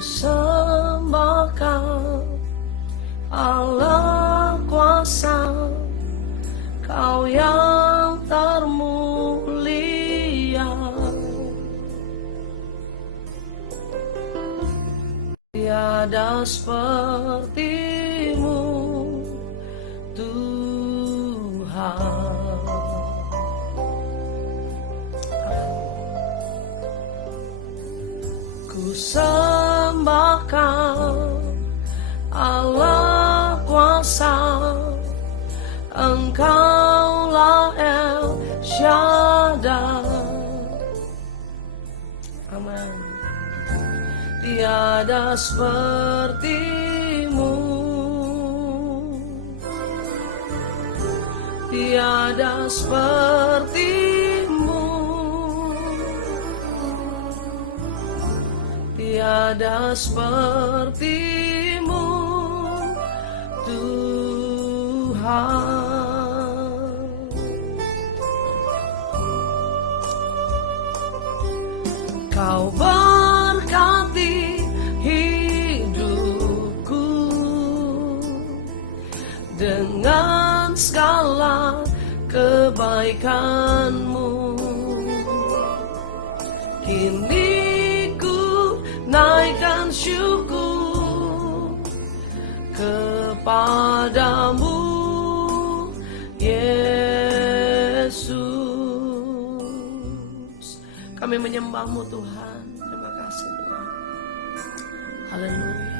sembah Kau, Allah kuasa, Kau yang termulia. Tiada seperti-Mu Tuhan. Ku sembah Kau, Allah kuasa, Engkaulah El Shaddai. Amin. Tiada seperti-Mu, tiada seperti-Mu, tiada seperti-Mu Tuhan. Kau berkati hidupku dengan segala kebaikan-Mu. Kini ku naikkan syukur kepadamu, Yesus. Kami menyembah-Mu Tuhan. Terima kasih Tuhan. Haleluya.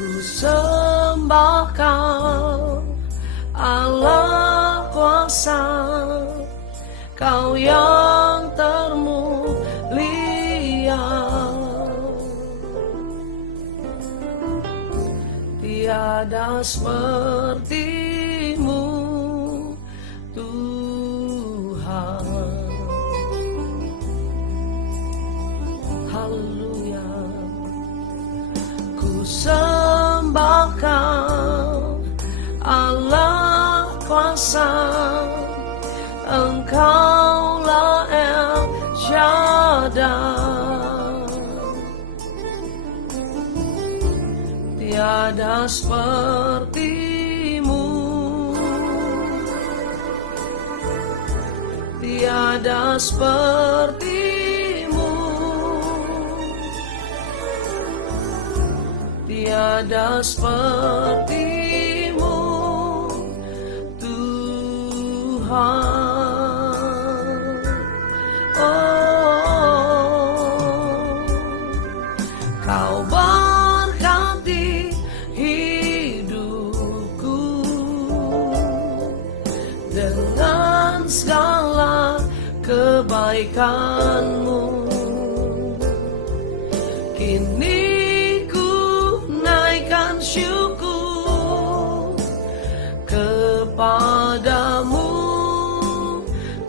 Ku sembah Kau, Allah kuasa, Kau yang termulia. Tiada seperti-Mu Tuhan. Haleluya. Ku sembah Kau, Allah kuasa, Engkaulah El Shaddai. Tiada seperti-Mu, tiada seperti-Mu, tiada seperti-Mu Tuhan. Kau berkati hidupku dengan segala kebaikan-Mu. Kini ku naikkan syukur kepadamu,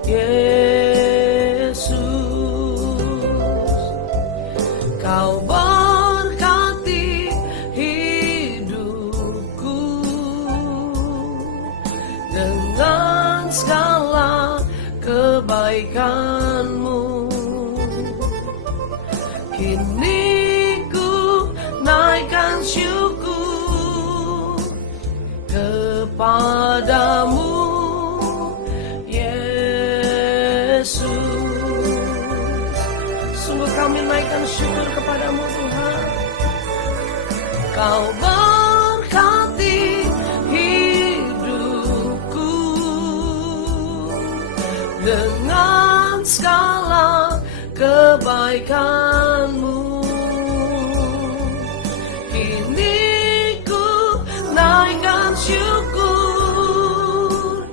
Yesus. Kau berkati hidupku dengan segala kebaikan-Mu. Kini ku naikkan syukur kepadamu, Yesus. Sungguh kami naikkan syukur kepadamu Tuhan. Kau berkati hidupku dengan segala kebaikan-Mu. Kini ku naikkan syukur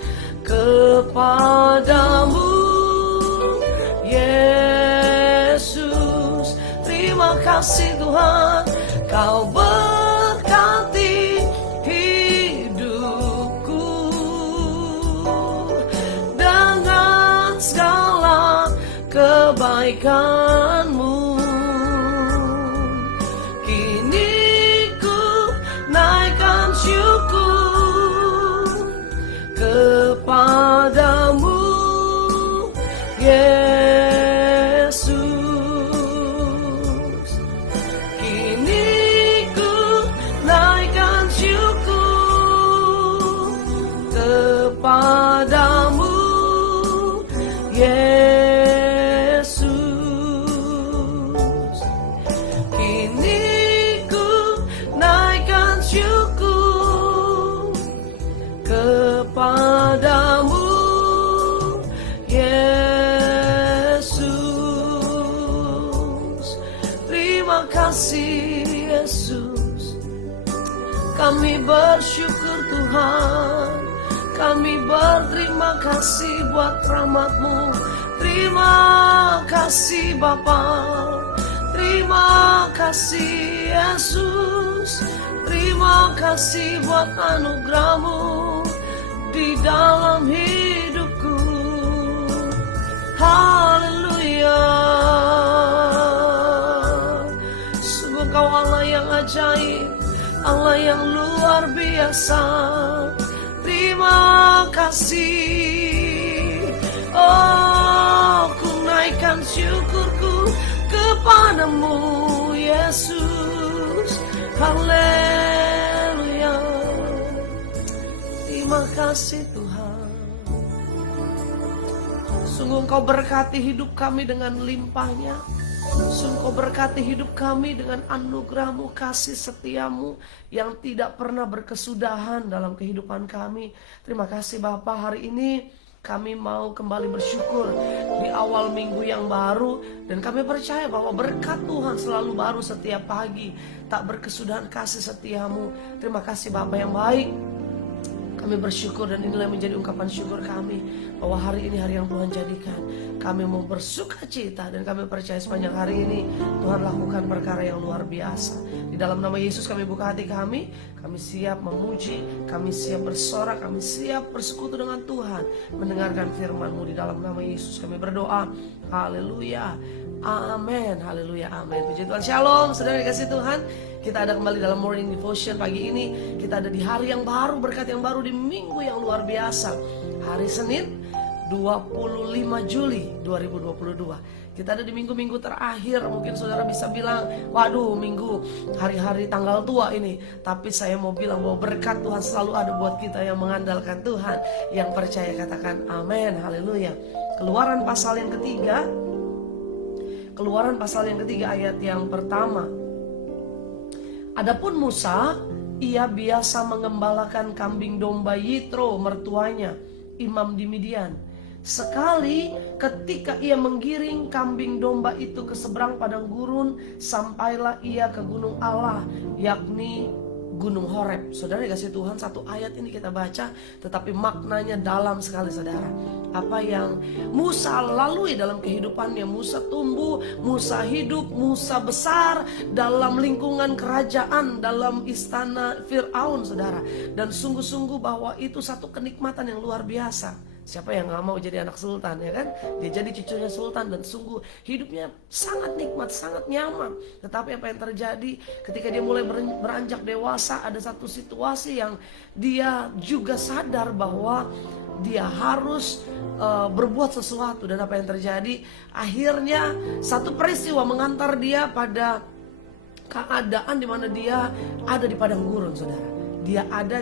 kepadamu, Yesus. Terima kasih Tuhan. Kau berkati hidupku dengan segala kebaikan-Mu. Kini ku naikkan syukur kepadamu, kasih Yesus. Kami bersyukur Tuhan, kami berterima kasih buat rahmat-Mu. Terima kasih Bapa, terima kasih Yesus, terima kasih buat anugerah-Mu di dalam hidupku. Haleluya. Sungguh Kau Allah yang ajaib, Allah yang luar biasa. Terima kasih. Oh, ku naikkan syukurku kepadamu Yesus. Haleluya. Terima kasih Tuhan. Sungguh Engkau berkati hidup kami dengan limpahnya. Sungguh Kau berkati hidup kami dengan anugerah-Mu, kasih setia-Mu yang tidak pernah berkesudahan dalam kehidupan kami. Terima kasih Bapa, hari ini kami mau kembali bersyukur di awal minggu yang baru. Dan kami percaya bahwa berkat Tuhan selalu baru setiap pagi, tak berkesudahan kasih setia-Mu. Terima kasih Bapa yang baik. Kami bersyukur dan inilah menjadi ungkapan syukur kami bahwa hari ini hari yang Tuhan jadikan. Kami mau bersuka cita dan kami percaya sepanjang hari ini Tuhan lakukan perkara yang luar biasa. Di dalam nama Yesus kami buka hati kami siap memuji, kami siap bersorak, kami siap bersekutu dengan Tuhan, mendengarkan firman-Mu. Di dalam nama Yesus kami berdoa. Haleluya. Amin. Haleluya. Amin. Puji Tuhan. Shalom. Saudara dikasih Tuhan, kita ada kembali dalam morning devotion pagi ini. Kita ada di hari yang baru, berkat yang baru, di minggu yang luar biasa. Hari Senin 25 Juli 2022. Kita ada di minggu-minggu terakhir. Mungkin saudara bisa bilang, waduh minggu hari-hari tanggal tua ini. Tapi saya mau bilang bahwa berkat Tuhan selalu ada buat kita yang mengandalkan Tuhan, yang percaya. Katakan amin. Haleluya. Keluaran pasal yang ketiga, Keluaran pasal yang ketiga ayat yang pertama. Adapun Musa, ia biasa mengembalakan kambing domba Yitro mertuanya, imam di Midian. Sekali ketika ia menggiring kambing domba itu ke seberang padang gurun, sampailah ia ke gunung Allah, yakni Gunung Horeb. Saudara dikasih Tuhan, satu ayat ini kita baca, tetapi maknanya dalam sekali saudara. Apa yang Musa lalui dalam kehidupannya, Musa tumbuh, Musa hidup, Musa besar dalam lingkungan kerajaan, dalam istana Fir'aun saudara. Dan sungguh-sungguh bahwa itu satu kenikmatan yang luar biasa. Siapa yang gak mau jadi anak sultan, ya kan? Dia jadi cucunya sultan dan sungguh hidupnya sangat nikmat, sangat nyaman. Tetapi apa yang terjadi ketika dia mulai beranjak dewasa, ada satu situasi yang dia juga sadar bahwa dia harus berbuat sesuatu. Dan apa yang terjadi? Akhirnya satu peristiwa mengantar dia pada keadaan di mana dia ada di padang gurun, saudara. Dia ada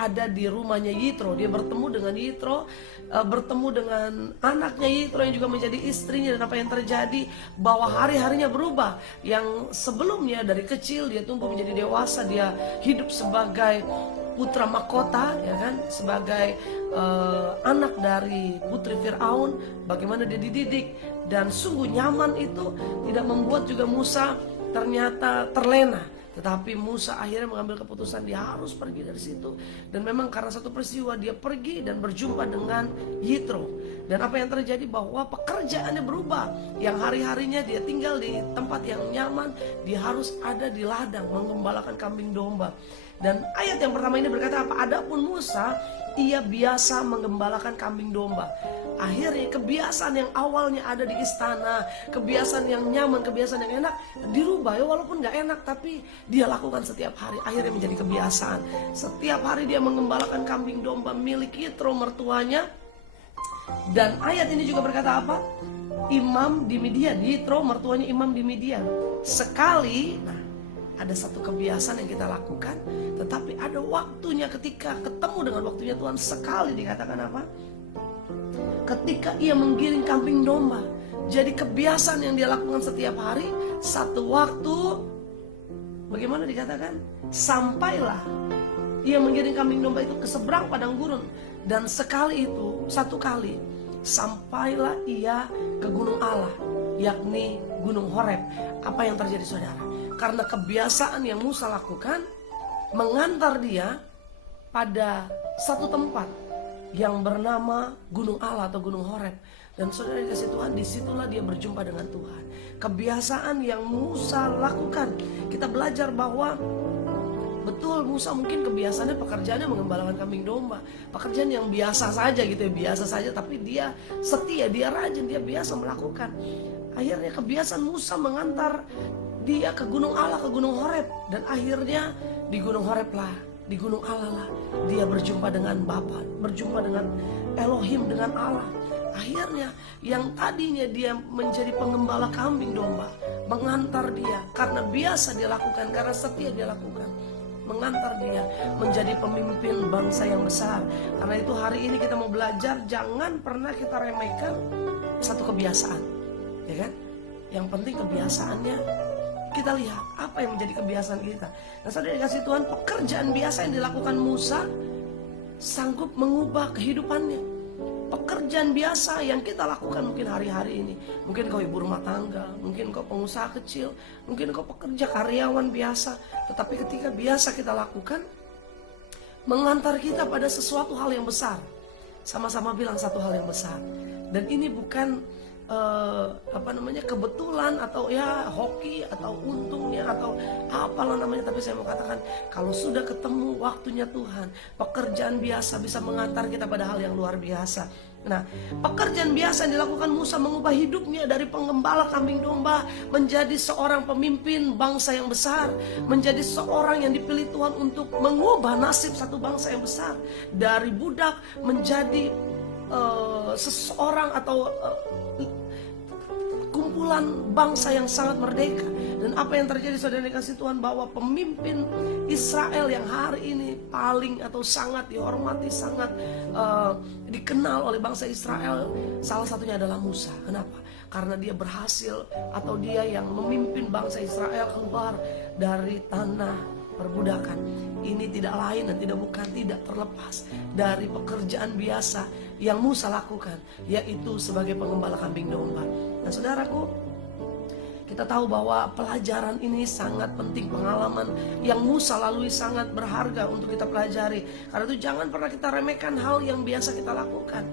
ada di rumahnya Yitro. Dia bertemu dengan Yitro, bertemu dengan anaknya Yitro yang juga menjadi istrinya. Dan apa yang terjadi? Bahwa hari-harinya berubah. Yang sebelumnya dari kecil dia tumbuh menjadi dewasa, dia hidup sebagai putra mahkota, ya kan, sebagai anak dari putri Fir'aun. Bagaimana dia dididik dan sungguh nyaman itu tidak membuat juga Musa ternyata terlena. Tetapi Musa akhirnya mengambil keputusan dia harus pergi dari situ. Dan memang karena satu peristiwa dia pergi dan berjumpa dengan Yitro. Dan apa yang terjadi bahwa pekerjaannya berubah. Yang hari-harinya dia tinggal di tempat yang nyaman, dia harus ada di ladang mengembalakan kambing domba. Dan ayat yang pertama ini berkata apa? Adapun Musa, ia biasa mengembalakan kambing domba. Akhirnya kebiasaan yang awalnya ada di istana, kebiasaan yang nyaman, kebiasaan yang enak, dirubah ya, walaupun gak enak tapi dia lakukan setiap hari. Akhirnya menjadi kebiasaan. Setiap hari dia mengembalakan kambing domba milik Yitro mertuanya. Dan ayat ini juga berkata apa? Imam di Midian. Yitro mertuanya imam di Midian. Sekali, ada satu kebiasaan yang kita lakukan, tetapi ada waktunya ketika ketemu dengan waktunya Tuhan. Sekali dikatakan apa? Ketika ia menggiring kambing domba. Jadi kebiasaan yang dia lakukan setiap hari. Satu waktu, bagaimana dikatakan? Sampailah ia menggiring kambing domba itu ke seberang padang gurun. Dan sekali itu, satu kali, sampailah ia ke gunung Allah, yakni gunung Horeb. Apa yang terjadi saudara? Karena kebiasaan yang Musa lakukan mengantar dia pada satu tempat yang bernama gunung Allah atau gunung Horeb. Dan saudara dikasih Tuhan, disitulah dia berjumpa dengan Tuhan. Kebiasaan yang Musa lakukan, kita belajar bahwa betul Musa mungkin kebiasaannya pekerjaannya mengembalakan kambing domba, pekerjaan yang biasa saja gitu ya, biasa saja, tapi dia setia, dia rajin, dia biasa melakukan. Akhirnya kebiasaan Musa mengantar dia ke gunung Allah, ke gunung Horeb. Dan akhirnya di gunung Horeb lah, di gunung Allah lah dia berjumpa dengan Bapa, berjumpa dengan Elohim, dengan Allah. Akhirnya yang tadinya dia menjadi pengembala kambing domba mengantar dia, karena biasa dia lakukan, karena setia dia lakukan, mengantar dia menjadi pemimpin bangsa yang besar. Karena itu hari ini kita mau belajar, jangan pernah kita remehkan satu kebiasaan, ya kan? Yang penting kebiasaannya kita lihat apa yang menjadi kebiasaan kita. Nah saudara dikasih Tuhan, pekerjaan biasa yang dilakukan Musa sanggup mengubah kehidupannya. Pekerjaan biasa yang kita lakukan mungkin hari-hari ini, mungkin kau ibu rumah tangga, mungkin kau pengusaha kecil, mungkin kau pekerja karyawan biasa, tetapi ketika biasa kita lakukan mengantar kita pada sesuatu hal yang besar. Sama-sama bilang satu hal yang besar. Dan ini bukan kebetulan atau ya hoki atau untungnya atau apalah namanya, tapi saya mau katakan kalau sudah ketemu waktunya Tuhan, pekerjaan biasa bisa mengantar kita pada hal yang luar biasa. Nah, pekerjaan biasa yang dilakukan Musa mengubah hidupnya dari penggembala kambing domba menjadi seorang pemimpin bangsa yang besar, menjadi seorang yang dipilih Tuhan untuk mengubah nasib satu bangsa yang besar, dari budak menjadi seseorang atau kumpulan bangsa yang sangat merdeka. Dan apa yang terjadi saudara dikasih Tuhan, bahwa pemimpin Israel yang hari ini paling atau sangat dihormati, sangat dikenal oleh bangsa Israel, salah satunya adalah Musa. Kenapa? Karena dia berhasil atau dia yang memimpin bangsa Israel keluar dari tanah perbudakan. Ini tidak lain dan tidak terlepas dari pekerjaan biasa yang Musa lakukan, yaitu sebagai pengembala kambing domba. Nah saudaraku, kita tahu bahwa pelajaran ini sangat penting, pengalaman yang Musa lalui sangat berharga untuk kita pelajari. Karena itu jangan pernah kita remehkan hal yang biasa kita lakukan.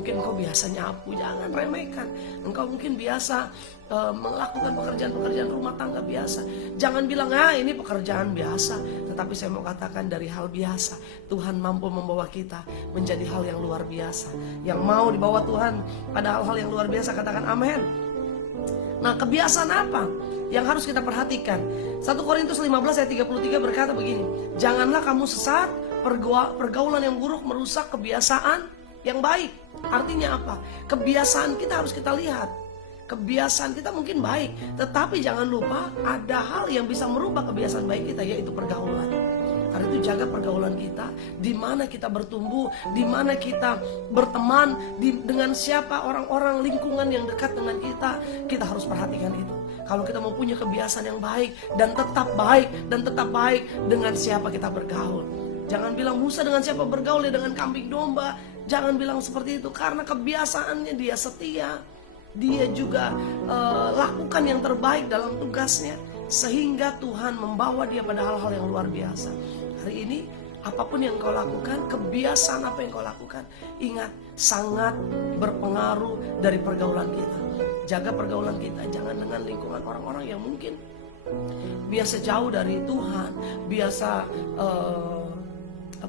Mungkin engkau biasa nyapu, jangan remehkan. Engkau mungkin biasa melakukan pekerjaan-pekerjaan rumah tangga biasa, jangan bilang ini pekerjaan biasa. Tetapi saya mau katakan, dari hal biasa Tuhan mampu membawa kita menjadi hal yang luar biasa. Yang mau dibawa Tuhan pada hal-hal yang luar biasa, katakan amin. Nah, kebiasaan apa yang harus kita perhatikan? 1 Korintus 15 ayat 33 berkata begini, janganlah kamu sesat, pergaulan yang buruk merusak kebiasaan yang baik. Artinya apa? Kebiasaan kita harus kita lihat. Kebiasaan kita mungkin baik, tetapi jangan lupa ada hal yang bisa merubah kebiasaan baik kita, yaitu pergaulan. Karena itu jaga pergaulan kita, di mana kita bertumbuh, di mana kita berteman, dengan siapa orang-orang lingkungan yang dekat dengan kita harus perhatikan itu. Kalau kita mau punya kebiasaan yang baik dan tetap baik dengan siapa kita bergaul. Jangan bilang Musa dengan siapa bergaul, dengan kambing domba. Jangan bilang seperti itu, karena kebiasaannya dia setia. Dia juga lakukan yang terbaik dalam tugasnya, sehingga Tuhan membawa dia pada hal-hal yang luar biasa. Hari ini apapun yang kau lakukan, kebiasaan apa yang kau lakukan, ingat sangat berpengaruh dari pergaulan kita. Jaga pergaulan kita, jangan dengan lingkungan orang-orang yang mungkin biasa jauh dari Tuhan, biasa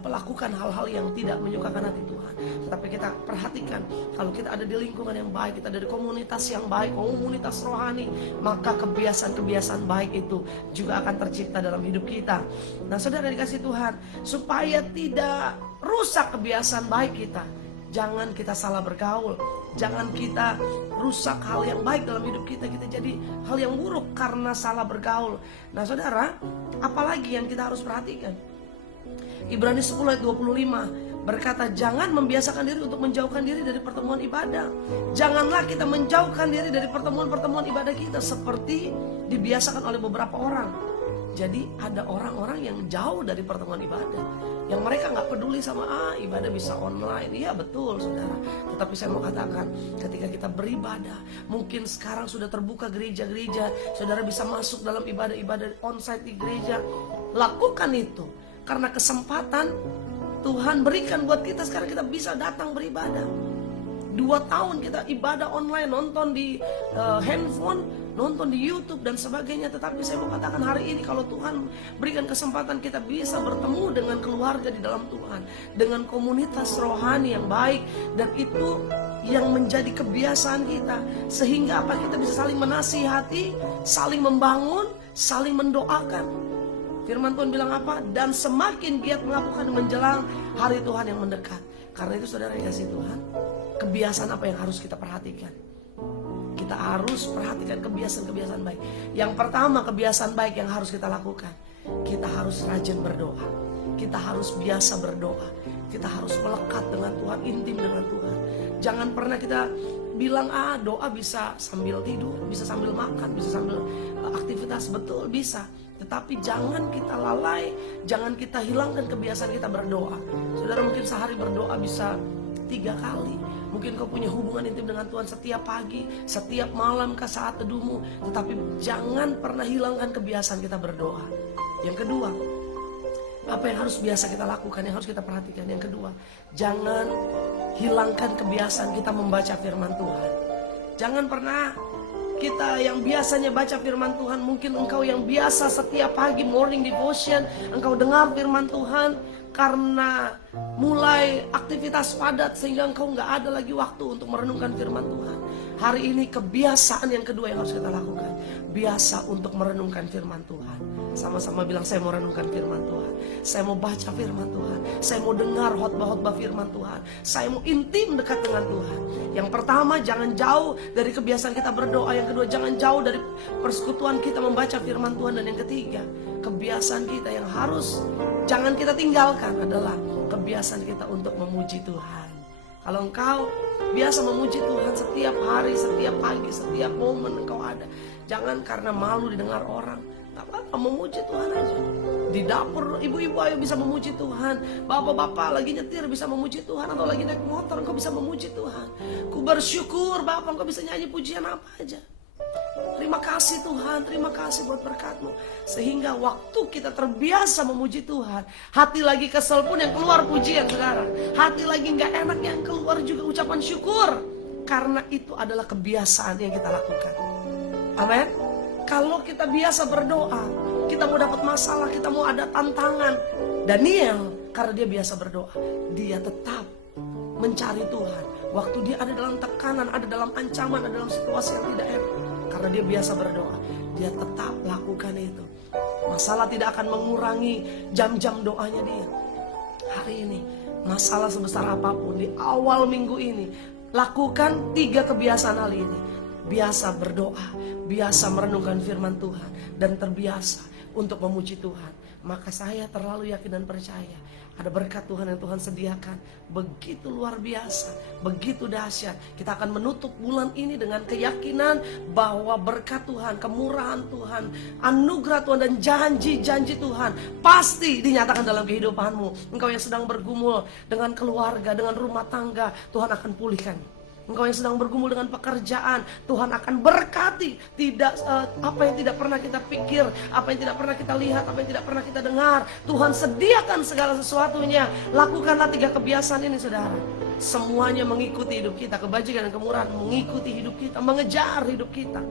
lakukan hal-hal yang tidak menyukakan hati Tuhan. Tetapi kita perhatikan, kalau kita ada di lingkungan yang baik, kita ada di komunitas yang baik, komunitas rohani, maka kebiasaan-kebiasaan baik itu juga akan tercipta dalam hidup kita. Nah saudara dikasih Tuhan, supaya tidak rusak kebiasaan baik kita, jangan kita salah bergaul, jangan kita rusak hal yang baik dalam hidup kita jadi hal yang buruk karena salah bergaul. Nah saudara, apalagi yang kita harus perhatikan? Ibrani 10 ayat 25 berkata, jangan membiasakan diri untuk menjauhkan diri dari pertemuan ibadah. Janganlah kita menjauhkan diri dari pertemuan-pertemuan ibadah kita seperti dibiasakan oleh beberapa orang. Jadi ada orang-orang yang jauh dari pertemuan ibadah, yang mereka nggak peduli sama ibadah bisa online. Iya betul saudara. Tetapi saya mau katakan, ketika kita beribadah, mungkin sekarang sudah terbuka gereja-gereja, saudara bisa masuk dalam ibadah-ibadah onsite di gereja. Lakukan itu, karena kesempatan Tuhan berikan buat kita. Sekarang kita bisa datang beribadah. 2 tahun kita ibadah online, nonton di handphone, nonton di YouTube dan sebagainya. Tetapi saya mau katakan hari ini, kalau Tuhan berikan kesempatan, kita bisa bertemu dengan keluarga di dalam Tuhan, dengan komunitas rohani yang baik, dan itu yang menjadi kebiasaan kita. Sehingga apa, kita bisa saling menasihati, saling membangun, saling mendoakan. Firman Tuhan bilang apa? Dan semakin giat melakukan menjelang hari Tuhan yang mendekat. Karena itu saudara yang kasih Tuhan, kebiasaan apa yang harus kita perhatikan? Kita harus perhatikan kebiasaan-kebiasaan baik. Yang pertama, kebiasaan baik yang harus kita lakukan, kita harus rajin berdoa. Kita harus biasa berdoa. Kita harus melekat dengan Tuhan, intim dengan Tuhan. Jangan pernah kita bilang doa bisa sambil tidur, bisa sambil makan, bisa sambil aktivitas. Betul, bisa. Tetapi jangan kita lalai, jangan kita hilangkan kebiasaan kita berdoa. Saudara mungkin sehari berdoa bisa 3 kali. Mungkin kau punya hubungan intim dengan Tuhan setiap pagi, setiap malam ke saat teduhmu. Tetapi jangan pernah hilangkan kebiasaan kita berdoa. Yang kedua, apa yang harus biasa kita lakukan, yang harus kita perhatikan? Yang kedua, jangan hilangkan kebiasaan kita membaca firman Tuhan. Jangan pernah kita yang biasanya baca firman Tuhan, mungkin engkau yang biasa setiap pagi morning devotion, engkau dengar firman Tuhan, karena mulai aktivitas padat sehingga engkau nggak ada lagi waktu untuk merenungkan firman Tuhan. Hari ini kebiasaan yang kedua yang harus kita lakukan, biasa untuk merenungkan firman Tuhan. Sama-sama bilang, saya mau renungkan firman Tuhan, saya mau baca firman Tuhan, saya mau dengar khotbah-khotbah firman Tuhan, saya mau intim dekat dengan Tuhan. Yang pertama, jangan jauh dari kebiasaan kita berdoa. Yang kedua, jangan jauh dari persekutuan kita membaca firman Tuhan. Dan yang ketiga, kebiasaan kita yang harus jangan kita tinggalkan adalah kebiasaan kita untuk memuji Tuhan. Kalau engkau biasa memuji Tuhan setiap hari, setiap pagi, setiap momen engkau ada, jangan karena malu didengar orang, gak apa-apa, memuji Tuhan aja. Di dapur ibu-ibu ayo bisa memuji Tuhan, bapak-bapak lagi nyetir bisa memuji Tuhan, atau lagi naik motor engkau bisa memuji Tuhan. Ku bersyukur Bapak, engkau bisa nyanyi pujian apa aja. Terima kasih Tuhan, terima kasih buat berkat-Mu. Sehingga waktu kita terbiasa memuji Tuhan, hati lagi kesel pun yang keluar pujian, saudara. Hati lagi gak enak yang keluar juga ucapan syukur. Karena itu adalah kebiasaan yang kita lakukan. Amin. Kalau kita biasa berdoa, kita mau dapat masalah, kita mau ada tantangan. Daniel, karena dia biasa berdoa, dia tetap mencari Tuhan. Waktu dia ada dalam tekanan, ada dalam ancaman, ada dalam situasi yang tidak enak, karena dia biasa berdoa, dia tetap lakukan itu. Masalah tidak akan mengurangi jam-jam doanya dia. Hari ini, masalah sebesar apapun, di awal minggu ini, lakukan 3 kebiasaan hal ini. Biasa berdoa, biasa merenungkan firman Tuhan, dan terbiasa untuk memuji Tuhan. Maka saya terlalu yakin dan percaya ada berkat Tuhan yang Tuhan sediakan begitu luar biasa, begitu dahsyat. Kita akan menutup bulan ini dengan keyakinan bahwa berkat Tuhan, kemurahan Tuhan, anugerah Tuhan, dan janji-janji Tuhan pasti dinyatakan dalam kehidupanmu. Engkau yang sedang bergumul dengan keluarga, dengan rumah tangga, Tuhan akan pulihkan. Engkau yang sedang bergumul dengan pekerjaan, Tuhan akan berkati. Tidak apa yang tidak pernah kita pikir, apa yang tidak pernah kita lihat, apa yang tidak pernah kita dengar, Tuhan sediakan segala sesuatunya. Lakukanlah 3 kebiasaan ini, saudara. Semuanya mengikuti hidup kita, kebajikan dan kemurahan mengikuti hidup kita, mengejar hidup kita.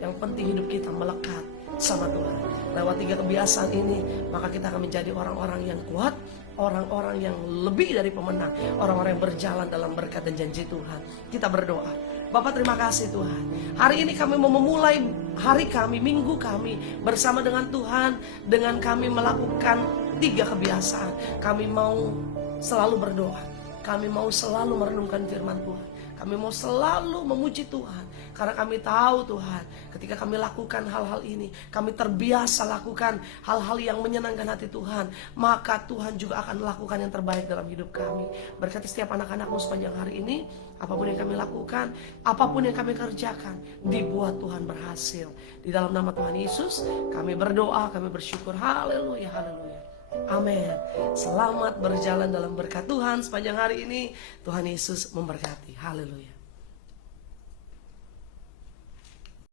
Yang penting hidup kita melekat sama Tuhan. Lewat 3 kebiasaan ini, maka kita akan menjadi orang-orang yang kuat, orang-orang yang lebih dari pemenang, orang-orang yang berjalan dalam berkat dan janji Tuhan. Kita berdoa. Bapak, terima kasih Tuhan. Hari ini kami mau memulai hari kami, minggu kami bersama dengan Tuhan, dengan kami melakukan 3 kebiasaan. Kami mau selalu berdoa, kami mau selalu merenungkan firman Tuhan, Kami mau selalu memuji Tuhan, karena kami tahu Tuhan, ketika kami lakukan hal-hal ini, kami terbiasa lakukan hal-hal yang menyenangkan hati Tuhan, maka Tuhan juga akan lakukan yang terbaik dalam hidup kami. Berkati setiap anak-anakmu sepanjang hari ini, apapun yang kami lakukan, apapun yang kami kerjakan, dibuat Tuhan berhasil. Di dalam nama Tuhan Yesus, kami berdoa, kami bersyukur. Haleluya, haleluya. Amin. Selamat berjalan dalam berkat Tuhan sepanjang hari ini. Tuhan Yesus memberkati. Haleluya.